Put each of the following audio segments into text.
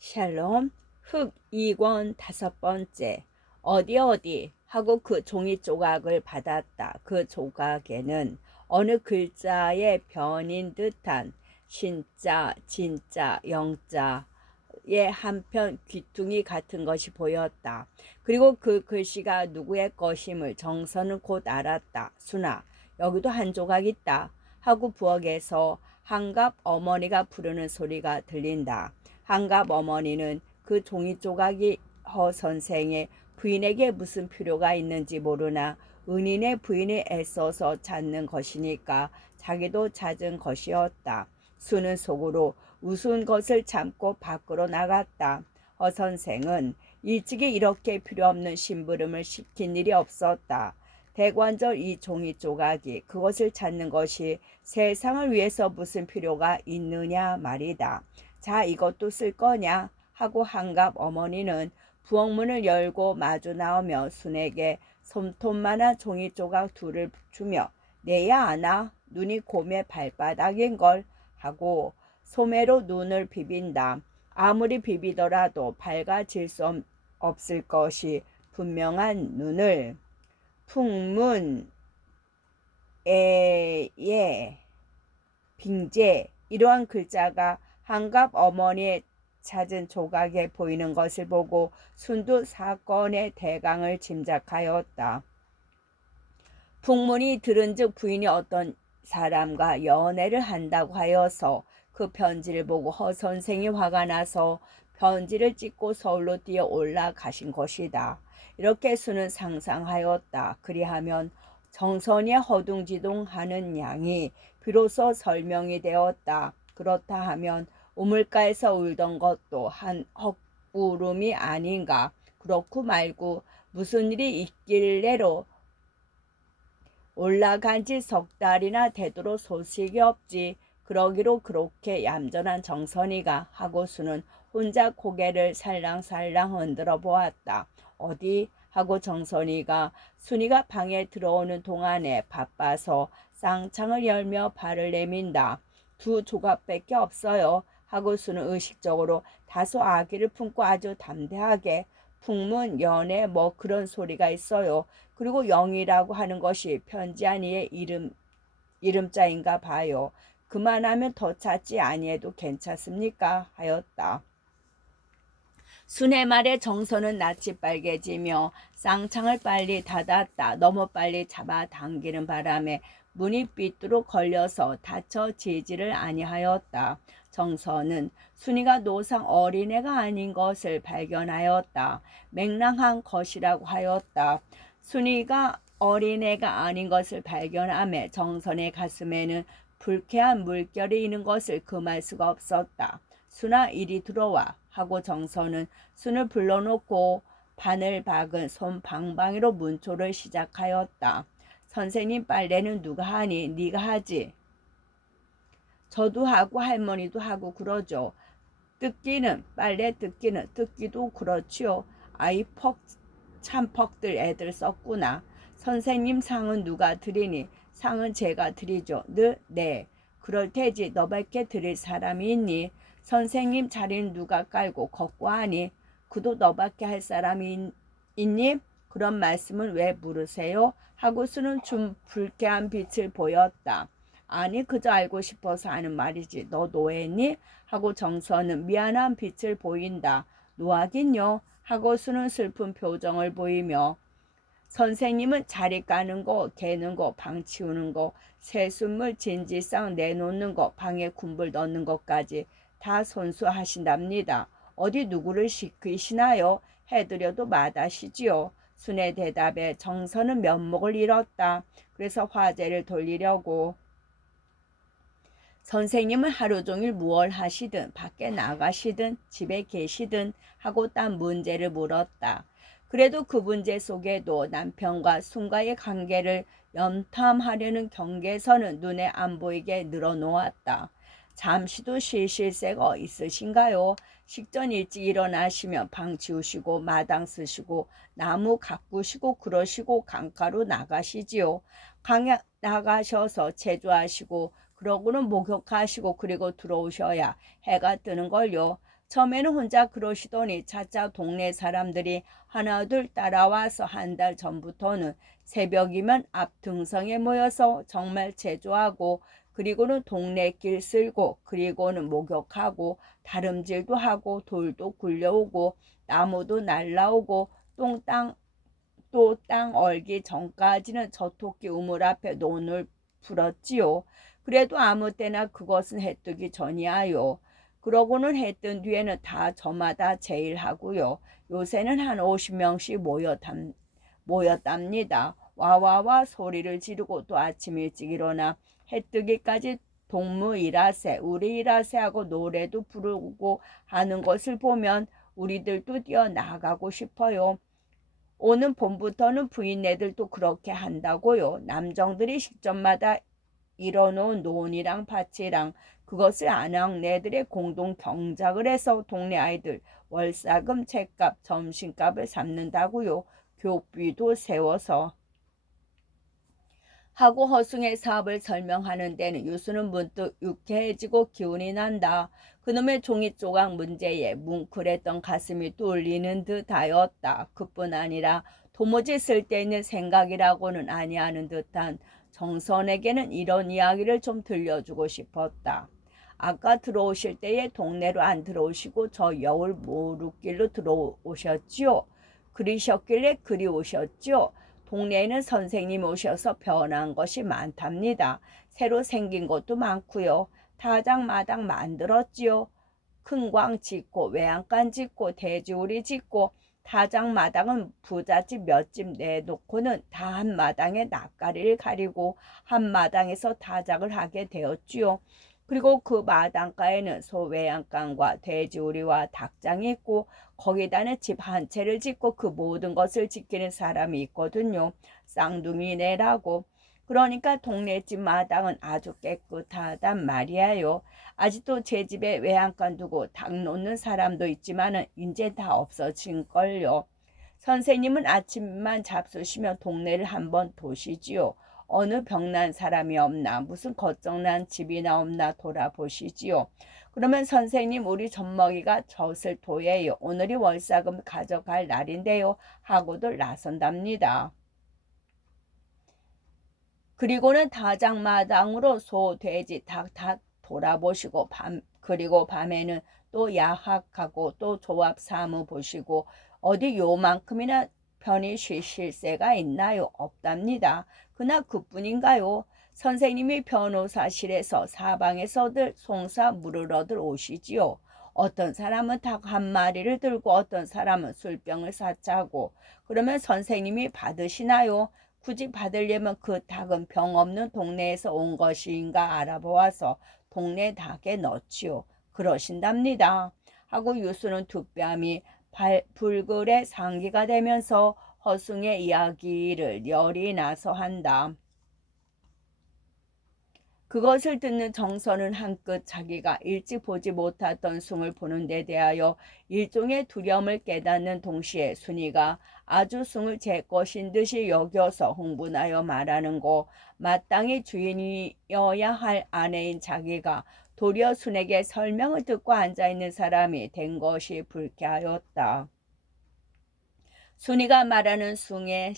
샬롬. 흑 2권 5번째. 어디 하고 그 종이 조각을 받았다. 그 조각에는 어느 글자의 변인 듯한 신자, 진자, 영자의 한편 귀퉁이 같은 것이 보였다. 그리고 그 글씨가 누구의 것임을 정선은 곧 알았다. 순아, 여기도 한 조각 있다 하고 부엌에서 한갑 어머니가 부르는 소리가 들린다. 한갑 어머니는 그 종이 조각이 허 선생의 부인에게 무슨 필요가 있는지 모르나 은인의 부인이 애써서 찾는 것이니까 자기도 찾은 것이었다. 수는 속으로 우스운 것을 참고 밖으로 나갔다. 허 선생은 일찍이 이렇게 필요없는 심부름을 시킨 일이 없었다. 대관절 이 종이 조각이 그것을 찾는 것이 세상을 위해서 무슨 필요가 있느냐 말이다. 자, 이것도 쓸 거냐 하고 한갑 어머니는 부엌문을 열고 마주 나오며 순에게 솜톱만한 종이 조각 둘을 주며 내야 아나 눈이 곰의 발바닥인걸 하고 소매로 눈을 비빈다. 아무리 비비더라도 밝아질 수 없을 것이 분명한 눈을 풍문 에예 빙제 이러한 글자가 한갑 어머니의 찾은 조각에 보이는 것을 보고 순두 사건의 대강을 짐작하였다. 풍문이 들은즉 부인이 어떤 사람과 연애를 한다고 하여서 그 편지를 보고 허 선생이 화가 나서 편지를 찍고 서울로 뛰어 올라가신 것이다. 이렇게 수는 상상하였다. 그리하면 정선이 허둥지둥하는 양이 비로소 설명이 되었다. 그렇다 하면 우물가에서 울던 것도 한 헛울음이 아닌가. 그렇고 말고 무슨 일이 있길래로 올라간 지 석 달이나 되도록 소식이 없지. 그러기로 그렇게 얌전한 정선이가 하고 수는 혼자 고개를 살랑살랑 흔들어 보았다. 어디? 하고 정선이가 순이가 방에 들어오는 동안에 바빠서 쌍창을 열며 발을 내민다. 2조각밖에 없어요. 하고 수는 의식적으로 다소 아기를 품고 아주 담대하게 풍문, 연애 뭐 그런 소리가 있어요. 그리고 영이라고 하는 것이 편지 아니의 이름자인가 봐요. 그만하면 더 찾지 아니해도 괜찮습니까? 하였다. 순의 말에 정선은 낯이 빨개지며 쌍창을 빨리 닫았다. 너무 빨리 잡아당기는 바람에 문이 삐뚤어 걸려서 닫혀지지를 아니하였다. 정선은 순이가 노상 어린애가 아닌 것을 발견하였다. 맹랑한 것이라고 하였다. 순이가 어린애가 아닌 것을 발견함에 정선의 가슴에는 불쾌한 물결이 있는 것을 금할 수가 없었다. 순아 이리 들어와 하고 정선은 순을 불러놓고 바늘 박은 손 방방이로 문초를 시작하였다. 선생님 빨래는 누가 하니? 네가 하지. 저도 하고 할머니도 하고 그러죠. 뜯기는 빨래 뜯기도 그렇지요. 아이 참퍽들 애들 썼구나. 선생님 상은 누가 드리니? 상은 제가 드리죠. 네. 그럴 테지 너밖에 드릴 사람이 있니? 선생님 자리는 누가 깔고 걷고 하니? 그도 너밖에 할 사람이 있니? 그런 말씀을 왜 물으세요? 하고서는 좀 불쾌한 빛을 보였다. 아니 그저 알고 싶어서 하는 말이지. 너 노했니? 하고 정선은 미안한 빛을 보인다. 노하긴요. 하고서는 슬픈 표정을 보이며 선생님은 자리 까는 거, 개는 거, 방 치우는 거, 새순물 진지상 내놓는 거, 방에 군불 넣는 것까지 다 손수하신답니다. 어디 누구를 시키시나요? 해드려도 마다시지요. 순의 대답에 정선은 면목을 잃었다. 그래서 화제를 돌리려고 선생님은 하루 종일 무얼 하시든 밖에 나가시든 집에 계시든 하고 딴 문제를 물었다. 그래도 그 문제 속에도 남편과 순과의 관계를 염탐하려는 경계선은 눈에 안 보이게 늘어놓았다. 잠시도 쉴 새가 있으신가요? 식전 일찍 일어나시면 방 치우시고 마당 쓰시고 나무 가꾸시고 그러시고 강가로 나가시지요. 강에 나가셔서 체조하시고 그러고는 목욕하시고 그리고 들어오셔야 해가 뜨는 걸요. 처음에는 혼자 그러시더니 차차 동네 사람들이 하나둘 따라와서 한 달 전부터는 새벽이면 앞 등성에 모여서 정말 제조하고, 그리고는 동네 길 쓸고, 그리고는 목욕하고, 다름질도 하고, 돌도 굴려오고, 나무도 날라오고, 또 땅 얼기 전까지는 저 토끼 우물 앞에 논을 풀었지요. 그래도 아무 때나 그것은 해 뜨기 전이야요. 그러고는 해 뜬 뒤에는 다 저마다 제일 하고요. 요새는 한 50명씩 모였답니다. 와와와 소리를 지르고 또 아침 일찍 일어나 해 뜨기까지 동무 일하세, 우리 일하세 하고 노래도 부르고 하는 것을 보면 우리들도 뛰어나가고 싶어요. 오는 봄부터는 부인네들도 그렇게 한다고요. 남정들이 식전마다 일어놓은 논이랑 밭이랑 그것을 아낙네들의 공동 경작을 해서 동네 아이들 월사금, 책값, 점심값을 삼는다고요. 교비도 세워서 하고 허숭의 사업을 설명하는 데는 유수는 문득 유쾌해지고 기운이 난다. 그놈의 종이 조각 문제에 뭉클했던 가슴이 뚫리는 듯하였다. 그뿐 아니라 도무지 쓸데있는 생각이라고는 아니하는 듯한 정선에게는 이런 이야기를 좀 들려주고 싶었다. 아까 들어오실 때에 동네로 안 들어오시고 저 여울 모루길로 들어오셨지요. 그리셨길래 그리 오셨지요. 동네에는 선생님 오셔서 변한 것이 많답니다. 새로 생긴 것도 많고요. 타작마당 만들었지요. 큰 광 짓고 외양간 짓고 돼지우리 짓고, 타작마당은 부잣집 몇 집 내놓고는 다 한 마당에 낯가리를 가리고 한 마당에서 타작을 하게 되었지요. 그리고 그 마당가에는 소외양간과 돼지우리와 닭장이 있고 거기다는 집 한 채를 짓고 그 모든 것을 지키는 사람이 있거든요. 쌍둥이네라고. 그러니까 동네 집 마당은 아주 깨끗하단 말이에요. 아직도 제 집에 외양간 두고 닭 놓는 사람도 있지만은 이제 다 없어진걸요. 선생님은 아침만 잡수시면 동네를 한번 도시지요. 어느 병난 사람이 없나, 무슨 걱정난 집이나 없나 돌아보시지요. 그러면 선생님, 우리 젖먹이가 젖을 토해요. 오늘이 월사금 가져갈 날인데요. 하고들 나선답니다. 그리고는 다장마당으로 소, 돼지, 닭 다 돌아보시고 그리고 밤에는 또 야학하고 또 조합 사무 보시고, 어디 요만큼이나 편히 쉬실 새가 있나요? 없답니다. 그나 그뿐인가요? 선생님이 변호사실에서 사방에서들 송사 물으러들 오시지요. 어떤 사람은 닭 한 마리를 들고 어떤 사람은 술병을 사차고. 그러면 선생님이 받으시나요? 굳이 받으려면 그 닭은 병 없는 동네에서 온 것인가 알아보아서 동네 닭에 넣지요. 그러신답니다. 하고 유수는 두 뺨이 불글에 상기가 되면서 허숭의 이야기를 열이 나서 한다. 그것을 듣는 정선은 한끗 자기가 일찍 보지 못했던 숭을 보는 데 대하여 일종의 두려움을 깨닫는 동시에 순이가 아주 숭을 제 것인 듯이 여겨서 흥분하여 말하는 거, 마땅히 주인이어야 할 아내인 자기가 도리어 순에게 설명을 듣고 앉아있는 사람이 된 것이 불쾌하였다. 순이가 말하는 숭의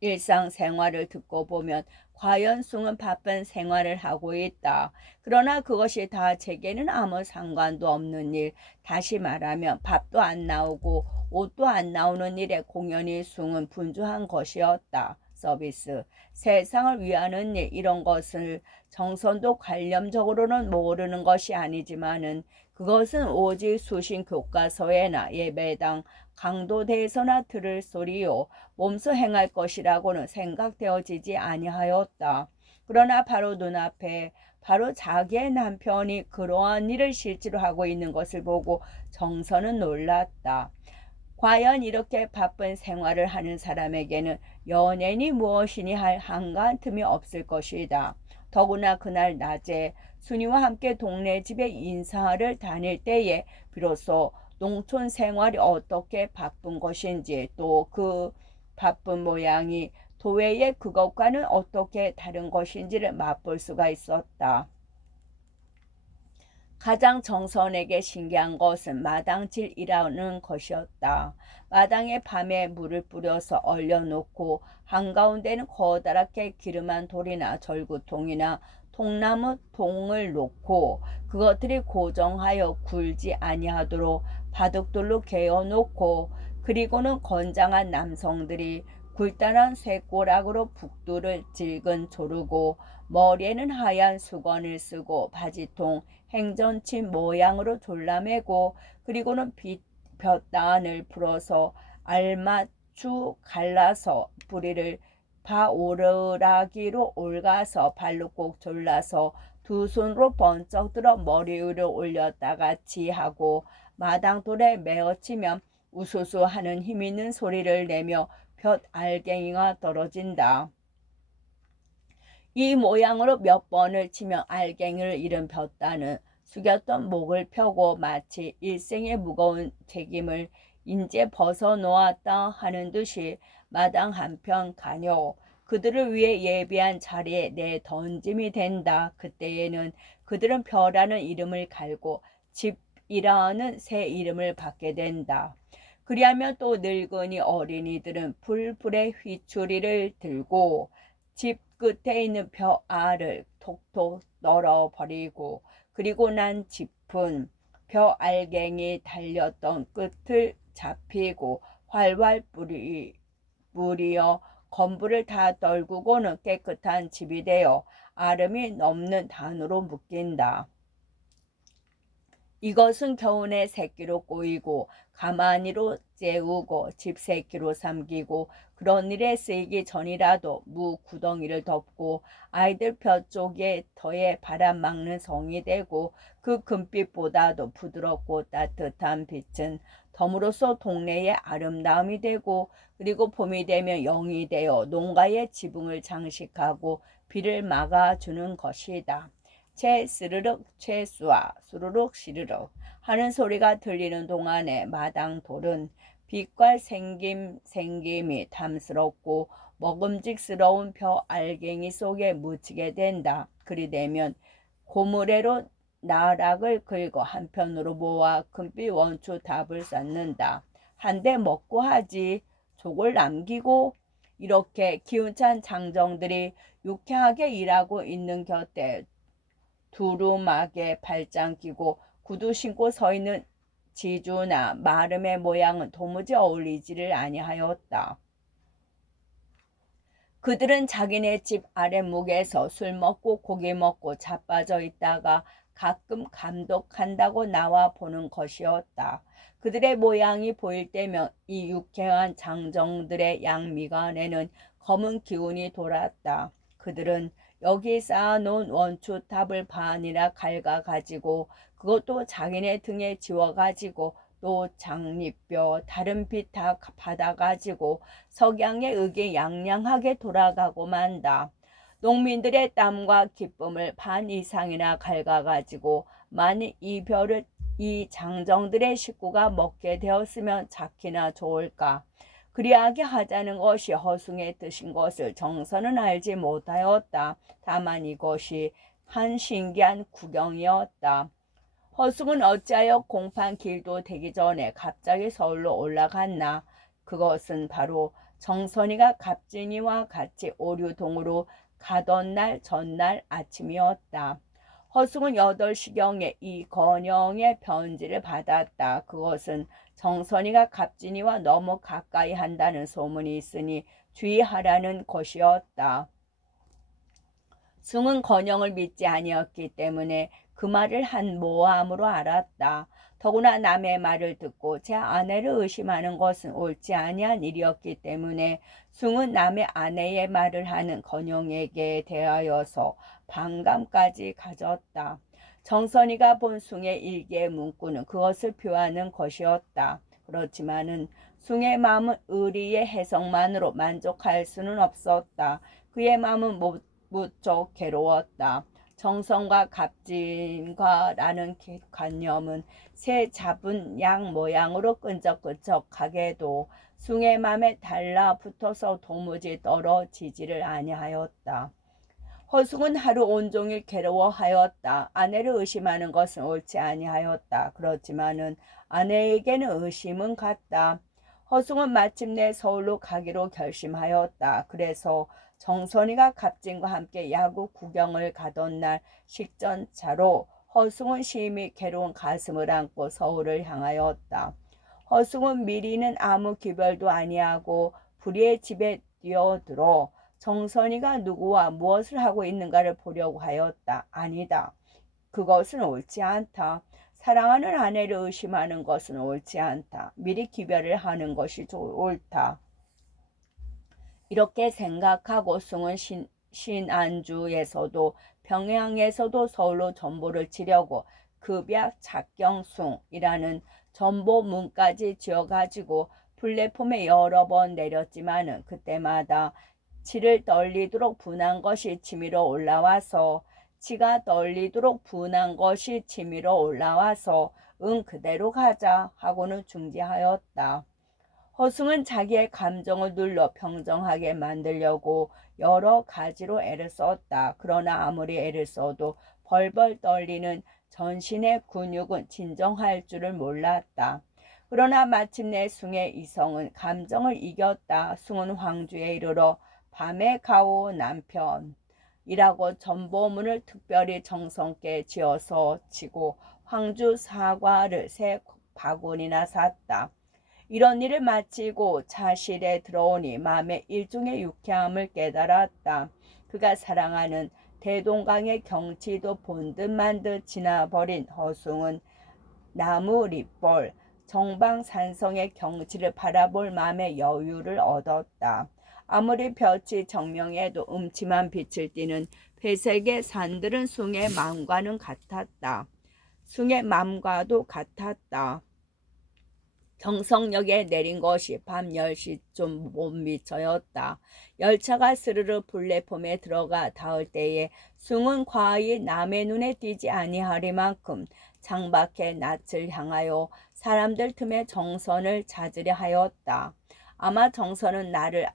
일상생활을 듣고 보면 과연 숭은 바쁜 생활을 하고 있다. 그러나 그것이 다 제게는 아무 상관도 없는 일, 다시 말하면 밥도 안 나오고 옷도 안 나오는 일에 공연히 숭은 분주한 것이었다. 서비스, 세상을 위하는 일, 이런 것을 정선도 관념적으로는 모르는 것이 아니지만은 그것은 오직 수신 교과서에나 예배당 강도대에서나 들을 소리요, 몸소 행할 것이라고는 생각되어지지 아니하였다. 그러나 바로 눈앞에 바로 자기의 남편이 그러한 일을 실제로 하고 있는 것을 보고 정선은 놀랐다. 과연 이렇게 바쁜 생활을 하는 사람에게는 연예인이 무엇이니 할 한가한 틈이 없을 것이다. 더구나 그날 낮에 순이와 함께 동네 집에 인사를 다닐 때에 비로소 농촌 생활이 어떻게 바쁜 것인지, 또 그 바쁜 모양이 도외의 그것과는 어떻게 다른 것인지를 맛볼 수가 있었다. 가장 정선에게 신기한 것은 마당질이라는 것이었다. 마당에 밤에 물을 뿌려서 얼려놓고 한가운데는 커다랗게 기름한 돌이나 절구통이나 통나무 통을 놓고 그것들이 고정하여 굴지 아니하도록 바둑돌로 개어놓고 그리고는 건장한 남성들이 굴단한 쇠꼬락으로 북두를 질근 조르고 머리에는 하얀 수건을 쓰고 바지통 행전치 모양으로 졸라매고 그리고는 볕단을 풀어서 알맞추 갈라서 뿌리를 바오르라기로 올가서 발로 꼭 졸라서 두 손으로 번쩍 들어 머리 위로 올렸다가 지하고 마당돌에 메어치면 우수수 하는 힘있는 소리를 내며 볕알갱이가 떨어진다. 이 모양으로 몇 번을 치며 알갱이를 잃은 볕단은 숙였던 목을 펴고 마치 일생의 무거운 책임을 인제 벗어놓았다 하는 듯이 마당 한편 가뇨 그들을 위해 예비한 자리에 내던짐이 된다. 그때에는 그들은 벼라는 이름을 갈고 집이라는 새 이름을 받게 된다. 그리하면 또 늙은이 어린이들은 불불의 휘추리를 들고 집 끝에 있는 벼알을 톡톡 널어버리고 그리고 난 짚은 벼알갱이 달렸던 끝을 잡히고 활활 뿌리어 건부를 다 떨구고는 깨끗한 집이 되어 아름이 넘는 단으로 묶인다. 이것은 겨우내 새끼로 꼬이고 가마니로 재우고 집새끼로 삼기고 그런 일에 쓰이기 전이라도 무 구덩이를 덮고 아이들 벼쪽에 더해 바람 막는 성이 되고 그 금빛보다도 부드럽고 따뜻한 빛은 덤으로써 동네의 아름다움이 되고 그리고 봄이 되면 영이 되어 농가의 지붕을 장식하고 비를 막아주는 것이다. 채 스르륵 채수와 수르륵 시르륵 하는 소리가 들리는 동안에 마당돌은 빛과 생김이 탐스럽고 먹음직스러운 벼알갱이 속에 묻히게 된다. 그리 되면 고무래로 나락을 긁어 한편으로 모아 금빛 원추 답을 쌓는다. 한 대 먹고 하지 족을 남기고 이렇게 기운찬 장정들이 유쾌하게 일하고 있는 곁에 두루마게 발장 끼고 구두 신고 서 있는 지주나 마름의 모양은 도무지 어울리지를 아니하였다. 그들은 자기네 집 아랫목에서 술 먹고 고기 먹고 자빠져 있다가 가끔 감독한다고 나와 보는 것이었다. 그들의 모양이 보일 때면 이 유쾌한 장정들의 양미간에는 검은 기운이 돌았다. 그들은 여기 쌓아놓은 원추탑을 반이나 갉아가지고 그것도 자기네 등에 지워가지고 또 장립뼈 다른 빛 다 받아가지고 석양에 의게 양양하게 돌아가고 만다. 농민들의 땀과 기쁨을 반 이상이나 갉아가지고 만일 이 별을 이 장정들의 식구가 먹게 되었으면 작기나 좋을까. 그리하게 하자는 것이 허숭의 뜻인 것을 정선은 알지 못하였다. 다만 이것이 한 신기한 구경이었다. 허숭은 어찌하여 공판 길도 되기 전에 갑자기 서울로 올라갔나. 그것은 바로 정선이가 갑진이와 같이 오류동으로 가던 날 전날 아침이었다. 허숭은 8시경에 이건영의 편지를 받았다. 그것은 정선이가 갑진이와 너무 가까이 한다는 소문이 있으니 주의하라는 것이었다. 숭은 건영을 믿지 아니었기 때문에 그 말을 한 모함으로 알았다. 더구나 남의 말을 듣고 제 아내를 의심하는 것은 옳지 아니한 일이었기 때문에 숭은 남의 아내의 말을 하는 건영에게 대하여서 반감까지 가졌다. 정선이가 본 숭의 일기의 문구는 그것을 표하는 것이었다. 그렇지만은 숭의 마음은 의리의 해석만으로 만족할 수는 없었다. 그의 마음은 무척 괴로웠다. 정성과 값진과라는 관념은 새 잡은 양 모양으로 끈적끈적하게도 숭의 맘에 달라붙어서 도무지 떨어지지를 아니하였다. 허숭은 하루 온종일 괴로워하였다. 아내를 의심하는 것은 옳지 아니하였다. 그렇지만은 아내에게는 의심은 갔다. 허숭은 마침내 서울로 가기로 결심하였다. 그래서 정선이가 갑진과 함께 야구 구경을 가던 날 식전차로 허숭은 심히 괴로운 가슴을 안고 서울을 향하였다. 허숭은 미리는 아무 기별도 아니하고 불의의 집에 뛰어들어 정선이가 누구와 무엇을 하고 있는가를 보려고 하였다. 아니다. 그것은 옳지 않다. 사랑하는 아내를 의심하는 것은 옳지 않다. 미리 기별을 하는 것이 옳다. 이렇게 생각하고 숭은 신안주에서도 평양에서도 서울로 전보를 치려고 급약 작경숭이라는 전보문까지 지어가지고 플랫폼에 여러 번 내렸지만은 그때마다 치를 떨리도록 분한 것이 치밀어 올라와서 치가 떨리도록 분한 것이 치밀어 올라와서 응 그대로 가자 하고는 중지하였다. 허숭은 자기의 감정을 눌러 평정하게 만들려고 여러 가지로 애를 썼다. 그러나 아무리 애를 써도 벌벌 떨리는 전신의 근육은 진정할 줄을 몰랐다. 그러나 마침내 숭의 이성은 감정을 이겼다. 숭은 황주에 이르러 밤에 가오 남편이라고 전보문을 특별히 정성께 지어서 치고 황주 사과를 3바구니나 샀다. 이런 일을 마치고 차실에 들어오니 마음의 일종의 유쾌함을 깨달았다. 그가 사랑하는 대동강의 경치도 본듯 만듯 지나버린 허숭은 나무 릿벌 정방산성의 경치를 바라볼 마음의 여유를 얻었다. 아무리 볕이 정명해도 음침한 빛을 띠는 회색의 산들은 숭의 마음과는 같았다. 숭의 마음과도 같았다. 경성역에 내린 것이 밤 10시쯤 못 미쳐였다. 열차가 스르르 플랫폼에 들어가 닿을 때에 숭은 과히 남의 눈에 띄지 아니하리만큼 창밖의 낯을 향하여 사람들 틈에 정선을 찾으려 하였다. 아마 정선은 나를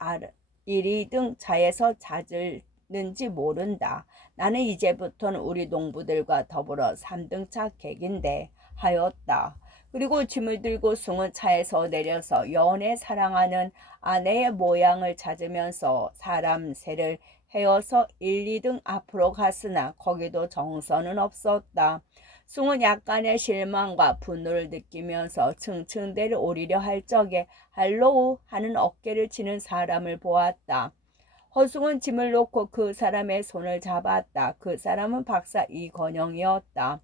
1~2등 차에서 찾을는지 모른다. 나는 이제부터는 우리 농부들과 더불어 3등차 객인데 하였다. 그리고 짐을 들고 숭은 차에서 내려서 연애 사랑하는 아내의 모양을 찾으면서 사람 새를 헤어서 1~2등 앞으로 갔으나 거기도 정선은 없었다. 숭은 약간의 실망과 분노를 느끼면서 층층대를 오르려 할 적에 할로우 하는 어깨를 치는 사람을 보았다. 허숭은 짐을 놓고 그 사람의 손을 잡았다. 그 사람은 박사 이건영이었다.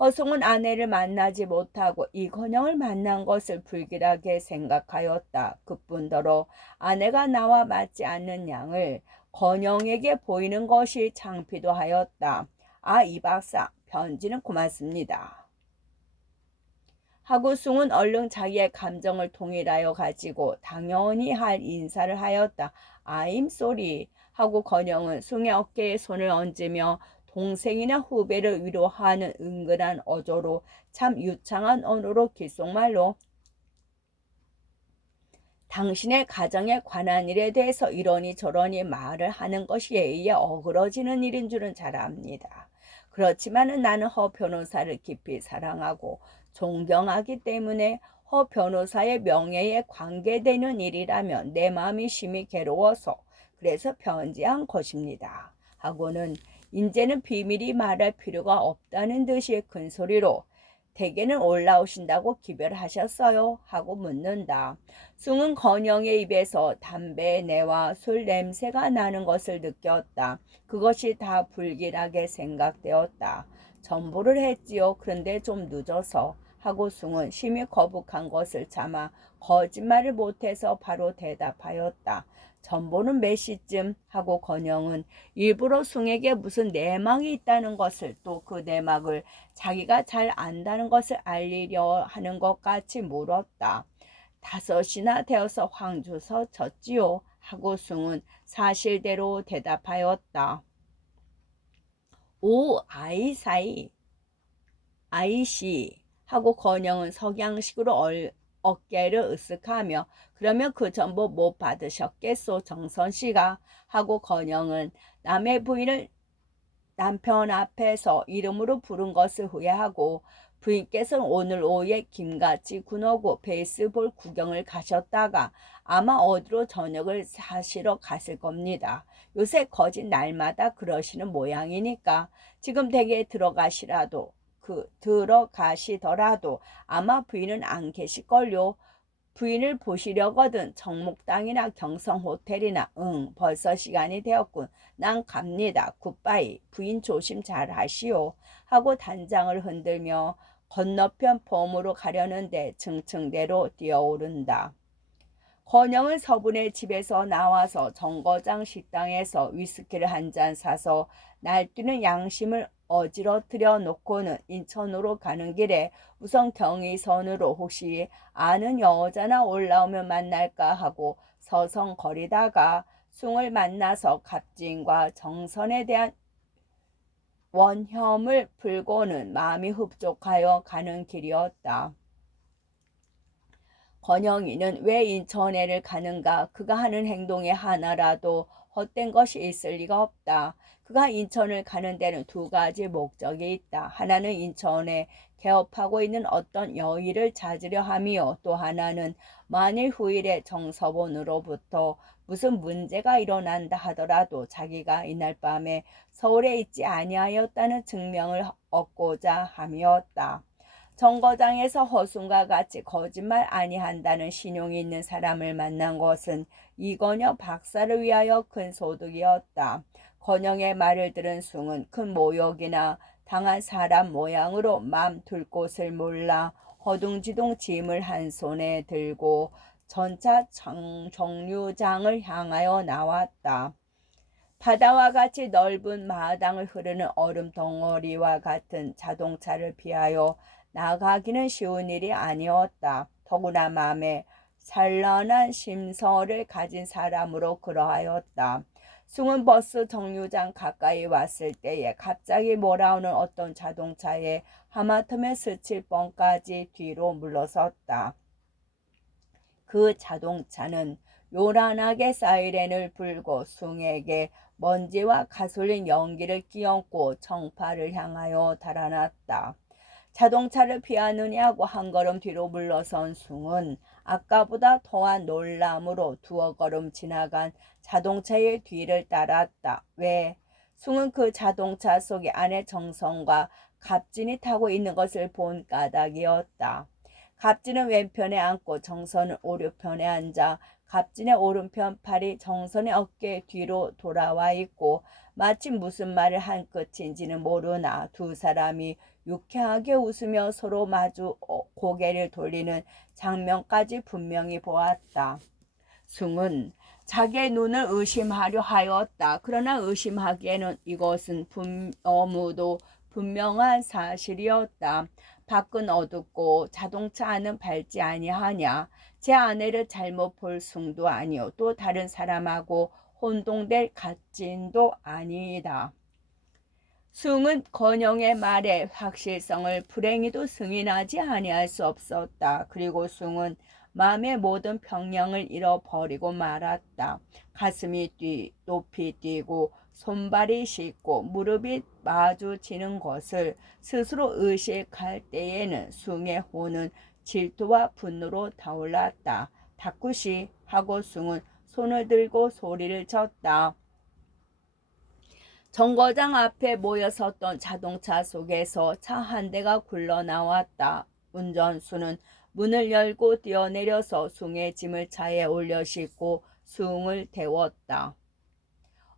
허숭은 아내를 만나지 못하고 이건영을 만난 것을 불길하게 생각하였다. 그뿐더러 아내가 나와 맞지 않는 양을 건영에게 보이는 것이 창피도 하였다. 아, 이 박사, 편지는 고맙습니다. 하고 숭은 얼른 자기의 감정을 통일하여 가지고 당연히 할 인사를 하였다. I'm sorry 하고 건영은 숭의 어깨에 손을 얹으며 동생이나 후배를 위로하는 은근한 어조로 참 유창한 언어로 귓속말로 당신의 가정에 관한 일에 대해서 이러니 저러니 말을 하는 것이 예의에 어그러지는 일인 줄은 잘 압니다. 그렇지만은 나는 허 변호사를 깊이 사랑하고 존경하기 때문에 허 변호사의 명예에 관계되는 일이라면 내 마음이 심히 괴로워서 그래서 편지한 것입니다. 하고는 이제는 비밀이 말할 필요가 없다는 듯이 큰 소리로 대개는 올라오신다고 기별하셨어요? 하고 묻는다. 숭은 건영의 입에서 담배 내와 술 냄새가 나는 것을 느꼈다. 그것이 다 불길하게 생각되었다. 전보를 했지요. 그런데 좀 늦어서 하고 숭은 심히 거북한 것을 참아 거짓말을 못해서 바로 대답하였다. 전보는 몇 시쯤? 하고 건영은 일부러 숭에게 무슨 내막이 있다는 것을 또 그 내막을 자기가 잘 안다는 것을 알리려 하는 것 같이 물었다. 5시나 되어서 황주서 졌지요. 하고 숭은 사실대로 대답하였다. 오, 아이씨 하고 건영은 석양식으로 어깨를 으쓱하며 그러면 그 전부 못 받으셨겠소 정선씨가 하고 건영은 남의 부인을 남편 앞에서 이름으로 부른 것을 후회하고 부인께서는 오늘 오후에 김같이 군하고 베이스볼 구경을 가셨다가 아마 어디로 저녁을 사시러 갔을 겁니다. 요새 거진 날마다 그러시는 모양이니까 지금 댁에 들어가시더라도 아마 부인은 안 계실걸요. 부인을 보시려거든 정목당이나 경성호텔이나. 응, 벌써 시간이 되었군. 난 갑니다. 굿바이. 부인 조심 잘 하시오. 하고 단장을 흔들며 건너편 봄으로 가려는데 층층대로 뛰어오른다. 건영은 서분의 집에서 나와서 정거장 식당에서 위스키를 한 잔 사서 날뛰는 양심을 어지러뜨려 놓고는 인천으로 가는 길에 우선 경의선으로 혹시 아는 여자나 올라오면 만날까 하고 서성거리다가 숭을 만나서 갑진과 정선에 대한 원혐을 풀고는 마음이 흡족하여 가는 길이었다. 건영이는 왜 인천에를 가는가? 그가 하는 행동에 하나라도 헛된 것이 있을 리가 없다. 그가 인천을 가는 데는 두 가지 목적이 있다. 하나는 인천에 개업하고 있는 어떤 여의를 찾으려 함이요. 또 하나는 만일 후일에 정서본으로부터 무슨 문제가 일어난다 하더라도 자기가 이날 밤에 서울에 있지 아니하였다는 증명을 얻고자 함이었다. 정거장에서 허순과 같이 거짓말 아니한다는 신용이 있는 사람을 만난 것은 이건여 박사를 위하여 큰 소득이었다. 건영의 말을 들은 숭은 큰 모욕이나 당한 사람 모양으로 맘 둘 곳을 몰라 허둥지둥 짐을 한 손에 들고 전차 정류장을 향하여 나왔다. 바다와 같이 넓은 마당을 흐르는 얼음 덩어리와 같은 자동차를 피하여 나가기는 쉬운 일이 아니었다. 더구나 마음에 산란한 심서를 가진 사람으로 그러하였다. 숭은 버스 정류장 가까이 왔을 때에 갑자기 몰아오는 어떤 자동차에 하마터면 스칠 뻔까지 뒤로 물러섰다. 그 자동차는 요란하게 사이렌을 불고 숭에게 먼지와 가솔린 연기를 끼얹고 정파를 향하여 달아났다. 자동차를 피하느냐고 한 걸음 뒤로 물러선 숭은 아까보다 더한 놀람으로 두어 걸음 지나간 자동차의 뒤를 따랐다. 왜? 숭은 그 자동차 속에 아내 정성과 갑진이 타고 있는 것을 본 까닭이었다. 갑진은 왼편에 앉고 정선은 오른편에 앉아 갑진의 오른편 팔이 정선의 어깨 뒤로 돌아와 있고 마치 무슨 말을 한 끝인지는 모르나 두 사람이 유쾌하게 웃으며 서로 마주 고개를 돌리는 장면까지 분명히 보았다. 숭은 자기의 눈을 의심하려 하였다. 그러나 의심하기에는 이것은 너무도 분명한 사실이었다. 밖은 어둡고 자동차 안은 밝지 아니하냐. 제 아내를 잘못 볼 숭도 아니요. 또 다른 사람하고 혼동될 갑진도 아니다. 숭은 건영의 말에 확실성을 불행히도 승인하지 아니할 수 없었다. 그리고 숭은 마음의 모든 평령을 잃어버리고 말았다. 가슴이 높이 뛰고 손발이 싣고 무릎이 마주치는 것을 스스로 의식할 때에는 숭의 혼은 질투와 분노로 타올랐다. 다쿠시 하고 숭은 손을 들고 소리를 쳤다. 정거장 앞에 모여 섰던 자동차 속에서 차 한 대가 굴러나왔다. 운전수는 문을 열고 뛰어내려서 숭의 짐을 차에 올려 싣고 숭을 태웠다.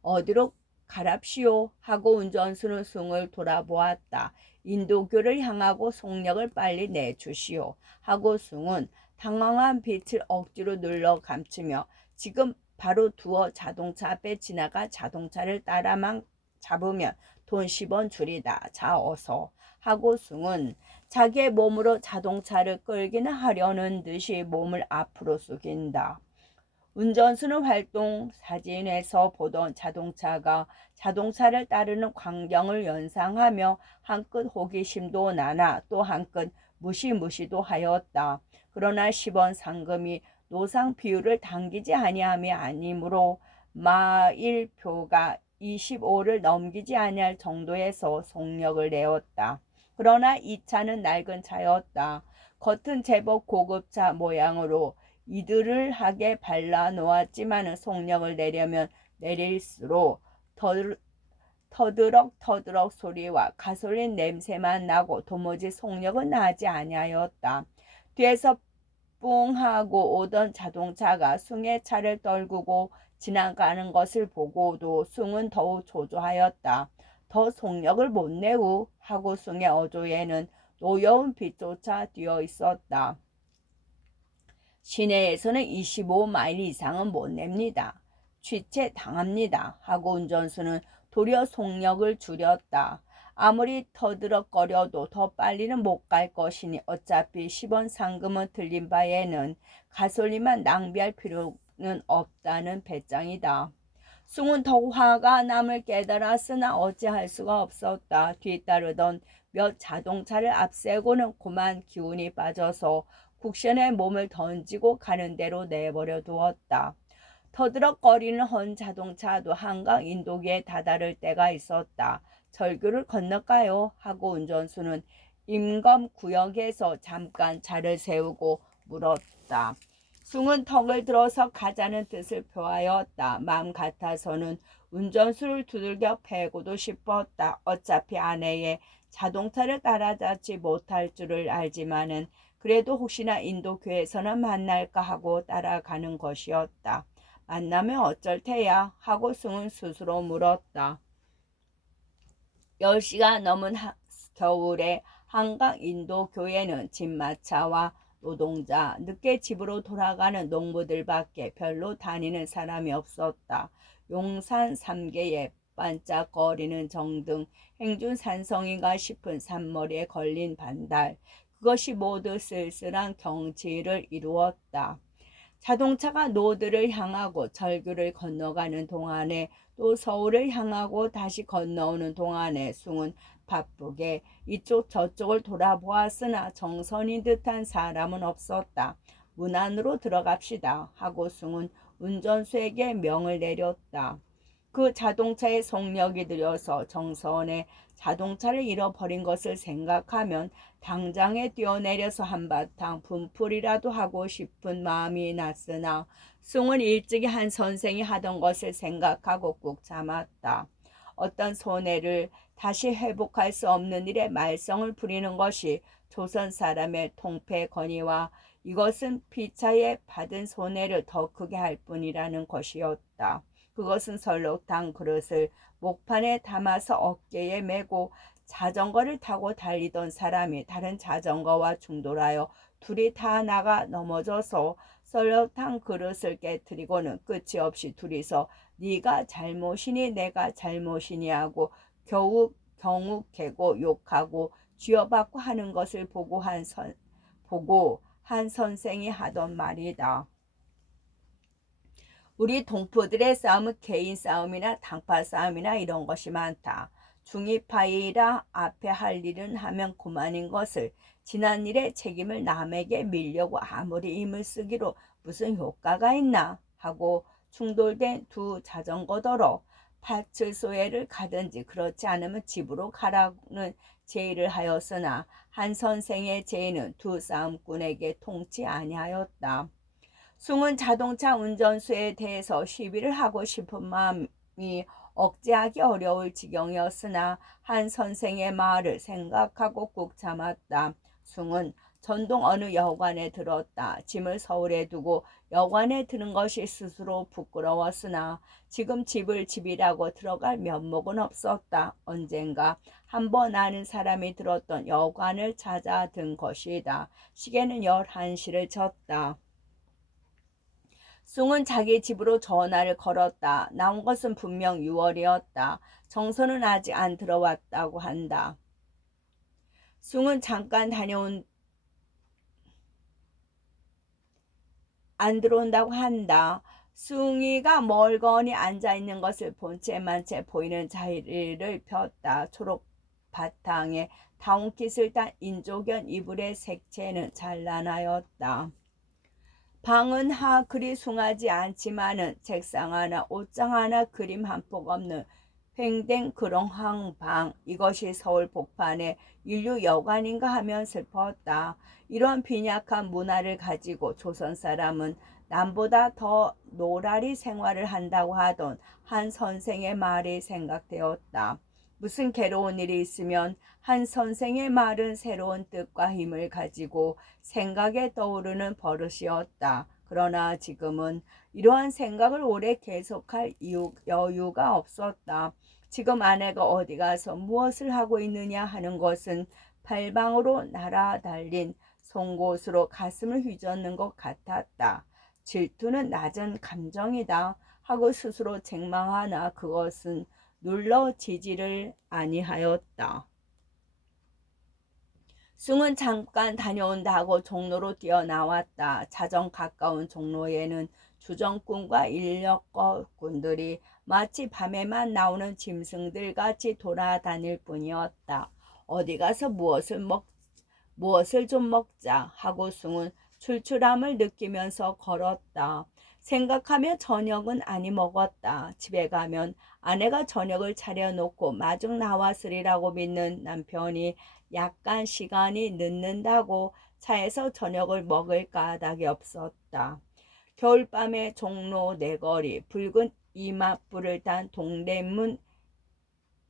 어디로 가랍시오 하고 운전수는 숭을 돌아보았다. 인도교를 향하고 속력을 빨리 내주시오 하고 숭은 당황한 빛을 억지로 눌러 감추며 지금 바로 두어 자동차 앞에 지나가 자동차를 따라만 잡으면 돈 10원 줄이다. 자 어서 하고 숭은 자기의 몸으로 자동차를 끌기는 하려는 듯이 몸을 앞으로 숙인다. 운전수는 활동 사진에서 보던 자동차를 따르는 광경을 연상하며 한끗 호기심도 나나 또 한끗 무시무시도 하였다. 그러나 10원 상금이 노상 비율을 당기지 아니함이 아니므로 마일표가 25를 넘기지 아니할 정도에서 속력을 내었다. 그러나 이 차는 낡은 차였다. 겉은 제법 고급차 모양으로 이들을하게 발라놓았지만 속력을 내려면 내릴수록 터드럭 소리와 가솔린 냄새만 나고 도무지 속력은 나지 아니하였다. 뒤에서 뿡 하고 오던 자동차가 숭의 차를 떨구고 지나가는 것을 보고도 숭은 더욱 조조하였다. 더 속력을 못 내우 하고 숭의 어조에는 노여운 빛조차 띄어 있었다. 시내에서는 25마일 이상은 못 냅니다. 취체 당합니다. 하고 운전수는 도리어 속력을 줄였다. 아무리 터드럭거려도 더 빨리는 못 갈 것이니 어차피 10원 상금은 들린 바에는 가솔린만 낭비할 필요는 없다는 배짱이다. 숭은 더욱 화가 남을 깨달았으나 어찌할 수가 없었다. 뒤따르던 몇 자동차를 앞세고는 그만 기운이 빠져서 국션에 몸을 던지고 가는 대로 내버려 두었다. 터드럭거리는 헌 자동차도 한강 인도기에 다다를 때가 있었다. 절규를 건널까요? 하고 운전수는 임검구역에서 잠깐 차를 세우고 물었다. 숭은 턱을 들어서 가자는 뜻을 표하였다. 마음 같아서는 운전수를 두들겨 패고도 싶었다. 어차피 아내의 자동차를 따라잡지 못할 줄을 알지만은 그래도 혹시나 인도교에서는 만날까 하고 따라가는 것이었다. 만나면 어쩔 테야? 하고 숭은 스스로 물었다. 10시가 넘은 겨울에 한강 인도교에는 집마차와 노동자, 늦게 집으로 돌아가는 농부들밖에 별로 다니는 사람이 없었다. 용산 3개에 반짝거리는 정등, 행준산성인가 싶은 산머리에 걸린 반달, 그것이 모두 쓸쓸한 경치를 이루었다. 자동차가 노드를 향하고 절규를 건너가는 동안에 또 서울을 향하고 다시 건너오는 동안에 숭은 바쁘게 이쪽 저쪽을 돌아보았으나 정선인 듯한 사람은 없었다. 문 안으로 들어갑시다 하고 숭은 운전수에게 명을 내렸다. 그 자동차의 속력이 들여서 정선에 자동차를 잃어버린 것을 생각하면 당장에 뛰어내려서 한바탕 분풀이라도 하고 싶은 마음이 났으나 숭은 일찍이 한 선생이 하던 것을 생각하고 꾹 참았다. 어떤 손해를 다시 회복할 수 없는 일에 말썽을 부리는 것이 조선 사람의 통폐 권위와 이것은 피차에 받은 손해를 더 크게 할 뿐이라는 것이었다. 그것은 설렁탕 그릇을 목판에 담아서 어깨에 메고 자전거를 타고 달리던 사람이 다른 자전거와 충돌하여 둘이 다 나가 넘어져서 설렁탕 그릇을 깨뜨리고는 끝이 없이 둘이서 네가 잘못이니 내가 잘못이니 하고 겨우 경욱해고 욕하고 쥐어받고 하는 것을 보고 한 선생이 하던 말이다. 우리 동포들의 싸움은 개인 싸움이나 당파 싸움이나 이런 것이 많다. 중이파이라 앞에 할 일은 하면 그만인 것을 지난 일의 책임을 남에게 밀려고 아무리 힘을 쓰기로 무슨 효과가 있나 하고 충돌된 두 자전거더러 파출소에를 가든지 그렇지 않으면 집으로 가라는 제의를 하였으나 한 선생의 제의는 두 싸움꾼에게 통치 아니하였다. 숭은 자동차 운전수에 대해서 시비를 하고 싶은 마음이 억제하기 어려울 지경이었으나 한 선생의 말을 생각하고 꾹 참았다. 숭은 전동 어느 여관에 들었다. 짐을 서울에 두고 여관에 드는 것이 스스로 부끄러웠으나 지금 집을 집이라고 들어갈 면목은 없었다. 언젠가 한번 아는 사람이 들었던 여관을 찾아 든 것이다. 시계는 11시를 쳤다. 숭은 자기 집으로 전화를 걸었다. 나온 것은 분명 6월이었다. 정선은 아직 안 들어왔다고 한다. 숭은 잠깐 안 들어온다고 한다. 숭이가 멀거니 앉아있는 것을 본 채만 채 보이는 자리를 폈다. 초록 바탕에 다운킷을 딴 인조견 이불의 색채는 찬란하였다. 방은 하 그리 숭하지 않지만은 책상 하나 옷장 하나 그림 한 폭 없는 횡댕 그렁한 방. 이것이 서울 복판의 인류 여관인가 하면 슬펐다. 이런 빈약한 문화를 가지고 조선 사람은 남보다 더 노라리 생활을 한다고 하던 한 선생의 말이 생각되었다. 무슨 괴로운 일이 있으면 한 선생의 말은 새로운 뜻과 힘을 가지고 생각에 떠오르는 버릇이었다. 그러나 지금은 이러한 생각을 오래 계속할 여유가 없었다. 지금 아내가 어디 가서 무엇을 하고 있느냐 하는 것은 팔방으로 날아달린 송곳으로 가슴을 휘젓는 것 같았다. 질투는 낮은 감정이다 하고 스스로 책망하나 그것은 눌러지지를 아니하였다. 숭은 잠깐 다녀온다 하고 종로로 뛰어나왔다. 자정 가까운 종로에는 주정꾼과 인력거꾼들이 마치 밤에만 나오는 짐승들 같이 돌아다닐 뿐이었다. 어디 가서 무엇을 좀 먹자 하고 숭은 출출함을 느끼면서 걸었다. 생각하며 저녁은 아니 먹었다. 집에 가면 아내가 저녁을 차려놓고 마중 나왔으리라고 믿는 남편이 약간 시간이 늦는다고 차에서 저녁을 먹을 까닭이 없었다. 겨울밤에 종로 내거리 붉은 이맛불을 단 동대문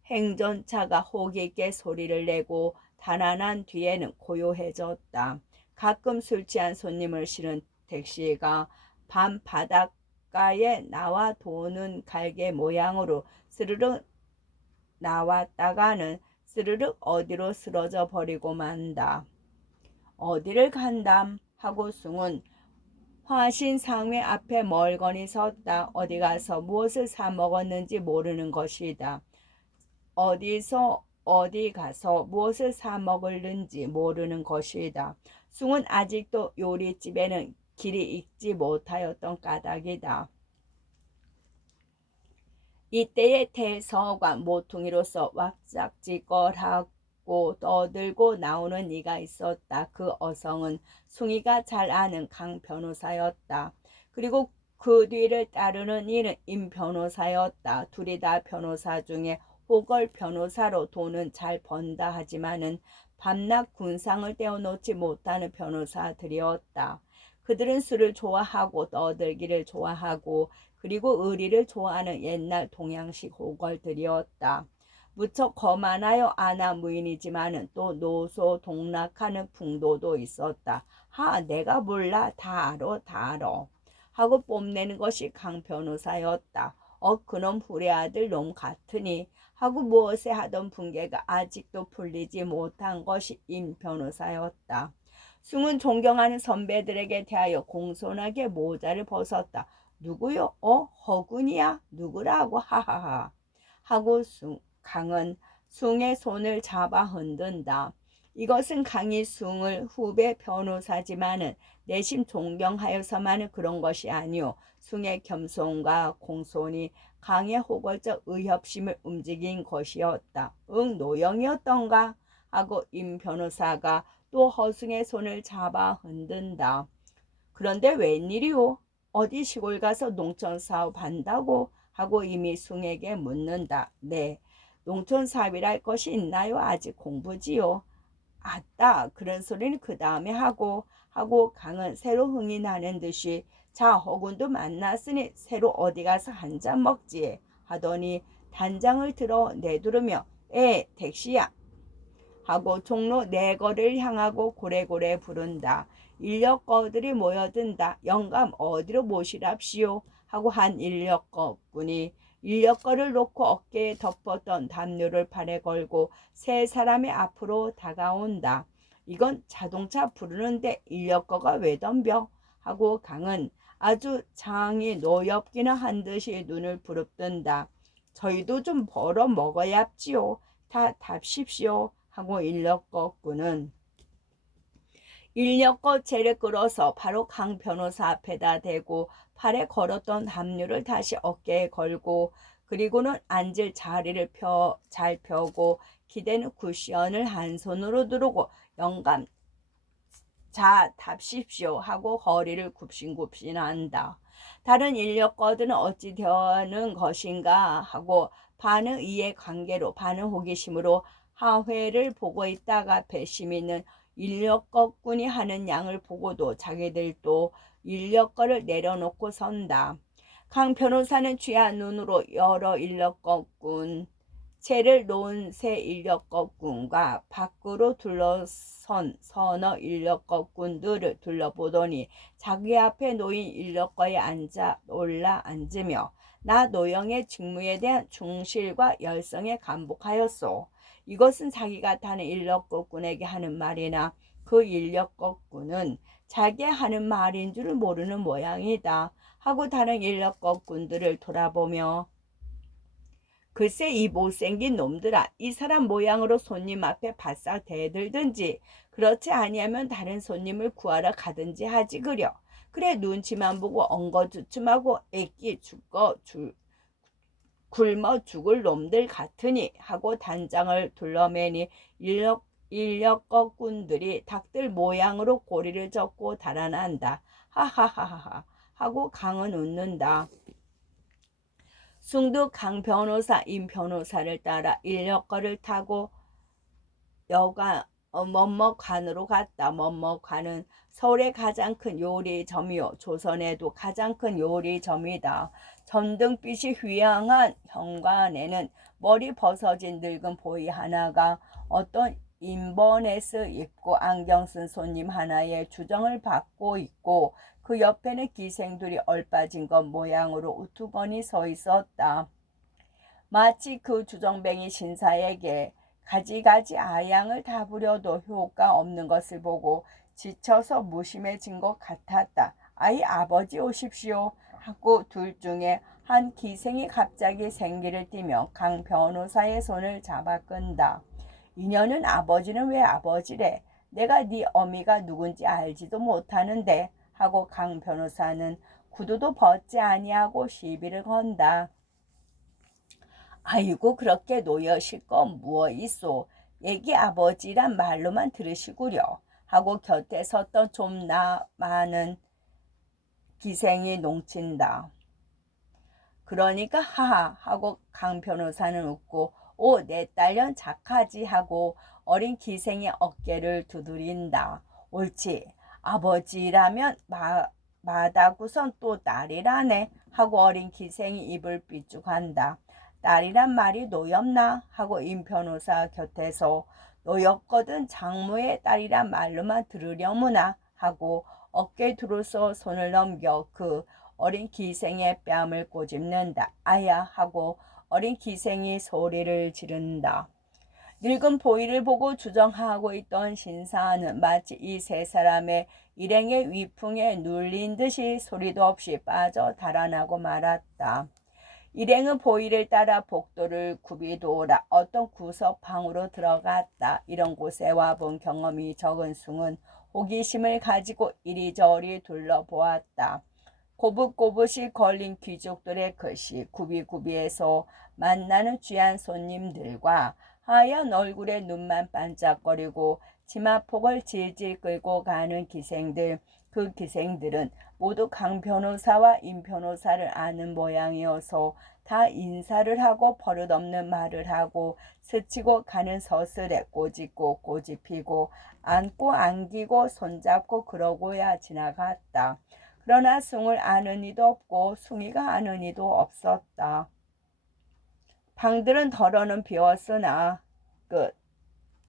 행전차가 호기있게 소리를 내고 달아난 뒤에는 고요해졌다. 가끔 술 취한 손님을 실은 택시가 밤 바닷가에 나와 도는 갈개 모양으로 스르륵 나왔다가는 스르륵 어디로 쓰러져 버리고 만다. 어디를 간담 하고 숭은 화신상회 앞에 멀거니 섰다. 어디 가서 무엇을 사 먹었는지 모르는 것이다. 어디 가서 무엇을 사 먹을는지 모르는 것이다. 숭은 아직도 요리집에는 길이 익지 못하였던 까닭이다. 이때의 대서관 모퉁이로서 왁작지껄하고 떠들고 나오는 이가 있었다. 그 어성은 숭이가 잘 아는 강 변호사였다. 그리고 그 뒤를 따르는 이는 임 변호사였다. 둘이 다 변호사 중에 호걸 변호사로 돈은 잘 번다 하지만은 밤낮 군상을 떼어놓지 못하는 변호사들이었다. 그들은 술을 좋아하고 떠들기를 좋아하고 그리고 의리를 좋아하는 옛날 동양식 호걸들이었다. 무척 거만하여 아나무인이지만은 또 노소동락하는 풍도도 있었다. 내가 몰라 다 알아 하고 뽐내는 것이 강 변호사였다. 그놈 후레 아들 놈 같으니 하고 무엇에 하던 분개가 아직도 풀리지 못한 것이 임 변호사였다. 숭은 존경하는 선배들에게 대하여 공손하게 모자를 벗었다. 누구요? 허군이야? 누구라고? 하하하 하고 강은 숭의 손을 잡아 흔든다. 이것은 강이 숭을 후배 변호사지만은 내심 존경하여서만은 그런 것이 아니오. 숭의 겸손과 공손이 강의 호걸적 의협심을 움직인 것이었다. 노영이었던가? 하고 임 변호사가 또 허숭의 손을 잡아 흔든다. 그런데 웬일이오? 어디 시골 가서 농촌 사업 한다고? 하고 이미 숭에게 묻는다. 네, 농촌 사업이랄 것이 있나요? 아직 공부지요. 아따, 그런 소리는 그 다음에 하고 강은 새로 흥이 나는 듯이 자, 허군도 만났으니 새로 어디 가서 한잔 먹지 하더니 단장을 들어 내두르며 택시야 하고 종로 내거리를 향하고 고래고래 부른다. 인력거들이 모여든다. 영감 어디로 모시랍시오 하고 한 인력거꾼이 인력거를 놓고 어깨에 덮었던 담요를 팔에 걸고 세 사람의 앞으로 다가온다. 이건 자동차 부르는데 인력거가 왜 덤벼? 하고 강은 아주 장이 노엽기나 한 듯이 눈을 부릅뜬다. 저희도 좀 벌어 먹어야지요. 다 답십시오 하고 인력거꾼은 인력거 채를 끌어서 바로 강 변호사 앞에다 대고 팔에 걸었던 담요를 다시 어깨에 걸고 그리고는 앉을 자리를 잘 펴고 기대는 쿠션을 한 손으로 두르고 영감 자 답십시오 하고 허리를 굽신굽신한다. 다른 인력거들은 어찌 되는 것인가 하고 반은 이해 관계로 반은 호기심으로 하회를 보고 있다가 배심 있는 인력거꾼이 하는 양을 보고도 자기들도 인력거를 내려놓고 선다. 강 변호사는 취한 눈으로 여러 인력거꾼 채를 놓은 새 인력거꾼과 밖으로 둘러선 서너 인력거꾼들을 둘러보더니 자기 앞에 놓인 인력거에 올라 앉으며 나 노영의 직무에 대한 충실과 열성에 감복하였소. 이것은 자기가 다른 인력거꾼에게 하는 말이나 그 인력거꾼은 자기가 하는 말인 줄 모르는 모양이다 하고 다른 인력거꾼들을 돌아보며 글쎄 이 못생긴 놈들아, 이 사람 모양으로 손님 앞에 바싹 대들든지 그렇지 아니하면 다른 손님을 구하러 가든지 하지 그려. 그래 눈치만 보고 엉거주춤하고 애끼 굶어 죽을 놈들 같으니 하고 단장을 둘러매니 인력거꾼들이 닭들 모양으로 고리를 젓고 달아난다. 하하하하 하고 강은 웃는다. 숭도 강 변호사, 임 변호사를 따라 인력거를 타고 먼머관으로 갔다. 먼머관은 서울의 가장 큰 요리점이요 조선에도 가장 큰 요리점이다. 전등빛이 휘황한 현관에는 머리 벗어진 늙은 보이 하나가 어떤 인버넷을 입고 안경 쓴 손님 하나의 주정을 받고 있고 그 옆에는 기생들이 얼빠진 것 모양으로 우두커니 서 있었다. 마치 그 주정뱅이 신사에게 가지가지 아양을 다 부려도 효과 없는 것을 보고 지쳐서 무심해진 것 같았다. 아이 아버지 오십시오 하고 둘 중에 한 기생이 갑자기 생기를 띠며 강 변호사의 손을 잡아 끈다. 이년은 아버지는 왜 아버지래? 내가 네 어미가 누군지 알지도 못하는데 하고 강 변호사는 구두도 벗지 아니하고 시비를 건다. 아이고 그렇게 노여실 거 무어 있소. 얘기 아버지란 말로만 들으시구려 하고 곁에 섰던 좀 많은 기생이 농친다. 그러니까 하하 하고 강 변호사는 웃고 오 내 딸년 착하지 하고 어린 기생의 어깨를 두드린다. 옳지 아버지라면 마다구선 또 딸이라네 하고 어린 기생이 입을 삐죽한다. 딸이란 말이 노엽나 하고 임 변호사 곁에서 노엽거든 장모의 딸이란 말로만 들으려무나 하고 어깨 두르서 손을 넘겨 그 어린 기생의 뺨을 꼬집는다. 아야 하고 어린 기생이 소리를 지른다. 늙은 보이를 보고 주정하고 있던 신사는 마치 이 세 사람의 일행의 위풍에 눌린 듯이 소리도 없이 빠져 달아나고 말았다. 일행은 보이를 따라 복도를 굽이 돌아 어떤 구석방으로 들어갔다. 이런 곳에 와본 경험이 적은 숭은 호기심을 가지고 이리저리 둘러보았다. 고붓고붓이 걸린 귀족들의 글씨 구비구비해서 만나는 귀한 손님들과 하얀 얼굴에 눈만 반짝거리고 치마폭을 질질 끌고 가는 기생들. 그 기생들은 모두 강 변호사와 임 변호사를 아는 모양이어서 다 인사를 하고 버릇없는 말을 하고 스치고 가는 서슬에 꼬집고 꼬집히고 안고 안기고 손잡고 그러고야 지나갔다. 그러나 숭을 아는 이도 없고 숭이가 아는 이도 없었다. 방들은 덜어는 비었으나 끝.